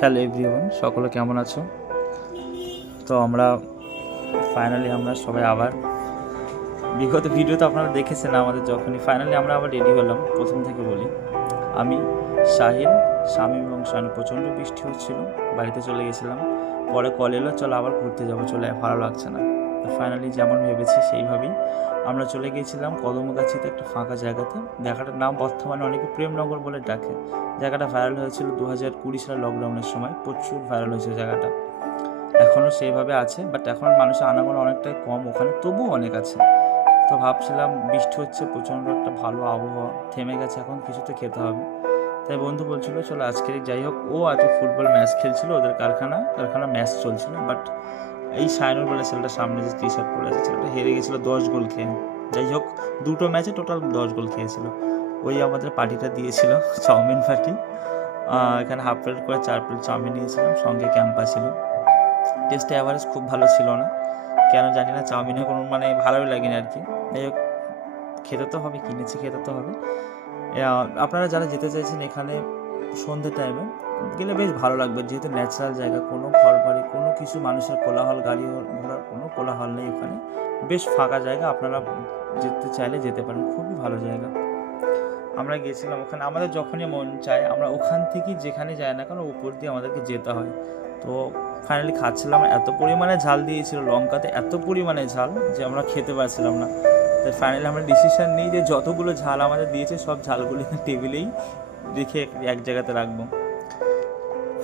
Hello everyone, সকলে কেমন আছো? তো ফাইনালি আমরা সবাই আবার বিগত ভিডিও তো আপনারা দেখেছেন আমাদের, যখনই ফাইনালি আমরা আবার রেডি হলাম। প্রথম থেকে বলি, আমি, শাহিন, শামীম এবং শানু, প্রচণ্ড বৃষ্টি হচ্ছিল, বাড়িতে চলে গেছিলাম। পরে কল এলো, চলো আবার ঘুরতে যাবো, চলে ভালো লাগছে না। তো ফাইনালি যেমন ভেবেছি সেইভাবেই আমরা চলে গিয়েছিলাম কদমগাছিতে একটা ফাঁকা জায়গাতে। জায়গাটার নাম বর্তমানে অনেকে প্রেমনগর বলে ডাকে। জায়গাটা ভাইরাল হয়েছিল 2020 সালের লকডাউনের সময়, প্রচুর ভাইরাল হয়েছে জায়গাটা। এখনও সেইভাবে আছে, বাট এখন মানুষের আনাগোনা অনেকটাই কম ওখানে, তবুও অনেক আছে। তো ভাবছিলাম বৃষ্টি হচ্ছে, প্রচণ্ড একটা ভালো আবহাওয়া, থেমে গেছে, এখন কিছু তো খেতে হবে। তাই বন্ধু বলছিল চলো আজকে যাই হোক। ও আজকে ফুটবল ম্যাচ খেলছিল, ওদের কারখানা ম্যাচ চলছিল। বাট এই শাইনুর বলে ছেলেটা সামনে যে টি শার্ট পরে আছে, ছেলেটা হেরে গেছিলো 10 গোল খেয়ে। যাই হোক, দুটো ম্যাচে টোটাল 10 গোল খেয়েছিল। ওই আমাদের পার্টিটা দিয়েছিল, চাউমিন পার্টি। এখানে হাফ প্লেট করে 4 প্লেট চাউমিন নিয়েছিলাম, সঙ্গে ক্যাম্পা ছিল। টেস্টে অ্যাভারেজ খুব ভালো ছিল না, কেন জানি না, চাউমিনের কোনো ভালোই লাগেনি আর কি। যাই হোক, খেতে তো হবে, কিনেছি, খেতে তো হবে। আপনারা যারা যেতে চাইছেন এখানে সন্ধ্যে টাইমে গেলে বেশ ভালো লাগবে, যেহেতু ন্যাচারাল জায়গা, কোনো ঘর বাড়ি, কোনো কিছু মানুষের কোলাহল, গাড়ি ঘোড়ার কোনো কোলাহল নেই ওখানে। বেশ ফাঁকা জায়গা, আপনারা যেতে চাইলে যেতে পারেন, খুবই ভালো জায়গা। আমরা গিয়েছিলাম ওখানে, আমাদের যখনই মন চায় আমরা ওখান থেকে যেখানে যাই না কেন উপর দিয়ে আমাদেরকে যেতে হয়। তো ফাইনালি খাচ্ছিলাম, এত পরিমাণে ঝাল দিয়েছিল, লঙ্কাতে এত পরিমাণে ঝাল যে আমরা খেতে পারছিলাম না। তাই ফাইনালি আমরা ডিসিশান নিই যে যতগুলো ঝাল আমাদের দিয়েছে সব ঝালগুলি টেবিলেই রেখে এক জায়গাতে রাখবো।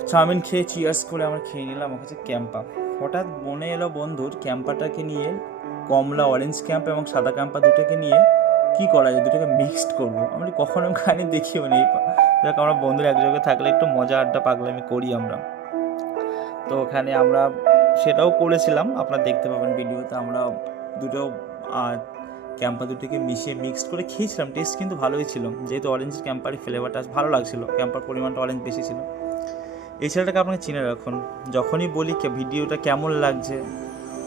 চাউমিন খেয়ে চিয়ার্স করে আমরা খেয়ে নিলাম হচ্ছে ক্যাম্পা। হঠাৎ মনে এলো বন্ধুর, ক্যাম্পাটাকে নিয়ে, কমলা অরেঞ্জ ক্যাম্পা এবং সাদা ক্যাম্পা দুটোকে নিয়ে কী করা যায়, দুটোকে মিক্সড করবো। আমি কখনো খানি দেখিও নেই। দেখ, আমরা বন্ধুরা এক জায়গায় থাকলে একটু মজা আড্ডা পাগলামি করি আমরা। তো ওখানে আমরা সেটাও করেছিলাম, আপনারা দেখতে পাবেন ভিডিওতে। আমরা দুটো ক্যাম্পা দুটোকে মিশিয়ে মিক্সড করে খেয়েছিলাম। টেস্ট কিন্তু ভালোই ছিল, যেহেতু অরেঞ্জের ক্যাম্পার ফ্লেভারটা ভালো লাগছিলো, ক্যাম্পার পরিমাণটা অরেঞ্জ বেশি ছিল। এই ছেলেটাকে আপনাকে চিনে রাখুন, যখনই বলি ভিডিওটা কেমন লাগছে,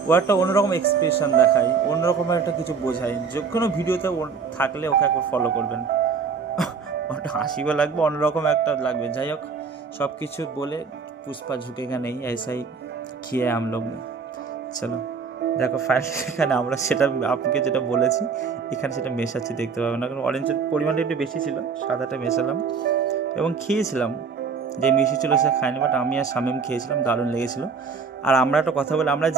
ও একটা অন্যরকম এক্সপ্রেশন দেখায়, অন্যরকমের একটা কিছু বোঝায়। যে কোনো ভিডিওতে থাকলে ওকে একবার ফলো করবেন, ওটা হাসিও লাগবে, অন্যরকম একটা লাগবে। যাই হোক, সব কিছু বলে পুষ্পা ঝুঁকেগা নেই, ऐसा খেয়ে हम लोग। চলো দেখো ফাইনালি এখানে আমরা সেটা আপনাকে যেটা বলেছি এখানে সেটা মেশাচ্ছি, দেখতে পাবেন না, কারণ অরেঞ্জের পরিমাণটা একটু বেশি ছিল, সাদাটা মেশালাম এবং খেয়েছিলাম। যে মিষ্টি ছিল সে খায়নি, বাট আমি আর শামীম খেয়েছিলাম, দারুণ লেগেছিলো। আর আমরা একটা কথা বলে, আমরা